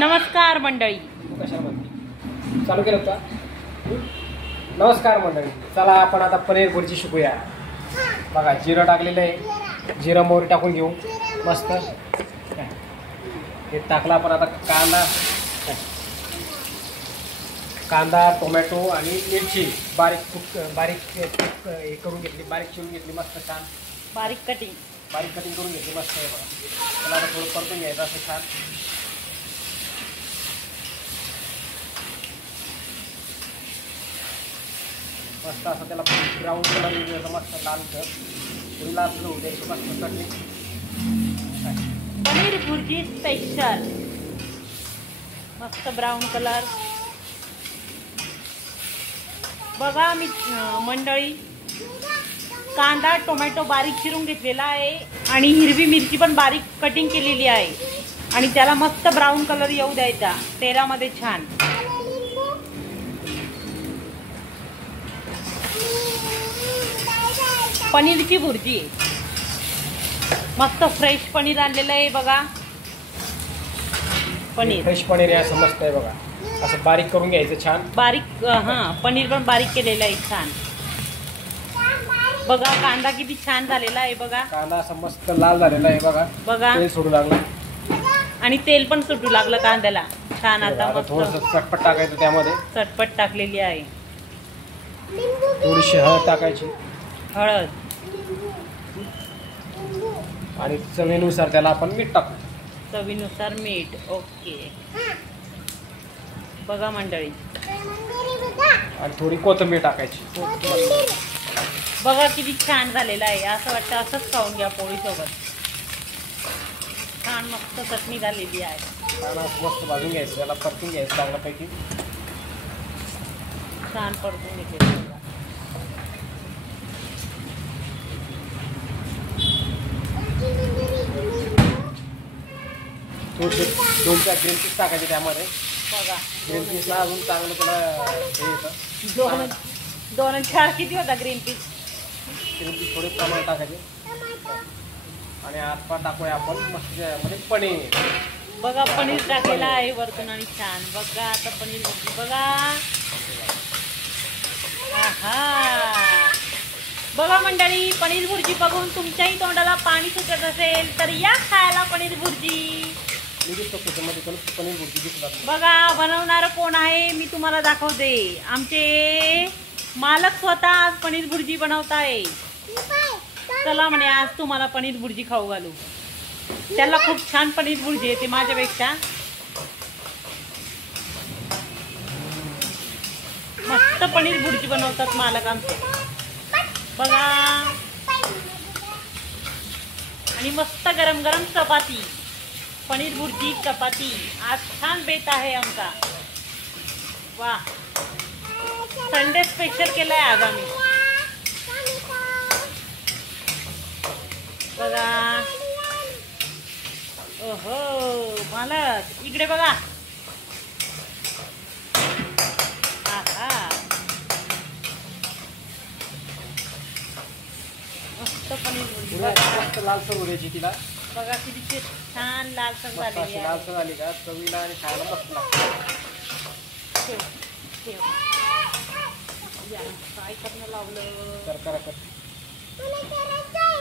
नमस्कार मंडळी. चालू केलं का? नमस्कार मंडळी, चला आपण आता पनीर भुर्जी शिकूया. बघा, जिरं टाकलेलं आहे, जिरं मोहरी टाकून घेऊ मस्त. हे टाकलं आपण. आता कांदा टोमॅटो आणि मिरची बारीक हे करून घेतली, बारीक चिरून घेतली मस्त छान. बारीक कटिंग करून घेतली मस्त आहे बघा. त्याला आता थोडं परतून घ्यायचं असं छान. मस्त असं त्याला ब्राऊन कलर द्यायचा मस्त लालसर. थोडी लालसर होऊ द्यायची मस्त चटणी. पनीर भुर्जी स्पेशल मस्त ब्राऊन कलर. बघा मंडळी, कांदा टोमॅटो बारीक चिरून घेतलेला आहे आणि हिरवी मिरची पण बारीक कटिंग केलेली आहे आणि त्याला मस्त ब्राऊन कलर येऊ द्यायचा तेलामध्ये छान. पनीरची भुर्जी मस्त फ्रेश पनीर आणलेलं आहे बघा. पनीर फ्रेश पनीर आहे असं मस्त आहे बघा. असं बारीक करून घ्यायचं छान. बारीक पनीर पण बारीक केलेलं आहे छान. बघा कांदा किती छान झालेला आहे बघा. कांदा असं मस्त लाल झालेला आहे बघा. तेल सोडू लागलं आणि तेल पण सुटू लागलं कांद्याला छान. आता थोडंसं चटपट टाकायचं, त्यामध्ये चटपट टाकलेली आहे. थोडीशी हळद टाकायची, हळद आणि चवीनुसार त्याला आपण मीठ टाकू. चवीनुसार मीठ. ओके. बघा मंडळी, आणि थोडी कोथिंबीर टाकायची. बघा किती छान झालेला आहे. असं वाटतं असंच खाऊन घ्या पोळीसोबत. छान मस्त चटणी झालेली आहे. मस्त भाजून घ्यायचं, त्याला परतून घ्यायचं चांगल्यापैकी. छान परतून घेतलेलं. थोडे 2-4 ग्रीन पीस टाकायचे त्यामध्ये. बघा ग्रीन पीसला अजून चांगलं त्याला हे येतं. 2-4 किती होता ग्रीन पीस? ग्रीन पीस थोडे प्रमाणात टाकायचे. आणि आतपा टाकूया आपण मस्त त्यामध्ये पनीर. बघा पनीर टाकलेला आहे वरतून आणि छान. बघा आता पनीर भुर्जी बघा. आहा, बघा मंडळी, पनीर भुर्जी बघून तुमच्याही तोंडाला पाणी सुटत असेल तर या खायला पनीर भुर्जी. पनीर भुर्जी बघा बनवणार कोण आहे मी तुम्हाला दाखवते. आमचे मालक स्वतः आज पनीर भुर्जी बनवताय. चला म्हणे आज तुम्हाला पनीर भुर्जी खाऊ घालू. त्याला खूप छान पनीर भुर्जी येते माझ्यापेक्षा. मस्त पनीर भुर्जी बनवतात मालक आमचे बघा. आणि मस्त गरम गरम चपाती, पनीर भुर्जी चपाती. आज छान बेत आहे आमचा. वा, संडे स्पेशल केलाय आज आम्ही. बघा. ओहो मालक इकडे बघा. आहा, मस्त पनीर भुर्जी. मस्त लालसर होऊ द्यायची तिला. बघा किती छान लालसर झालेली आहे. लालसर झाली का चवीला आणि खायला मस्त लागतं. काय करणं लावलं कर.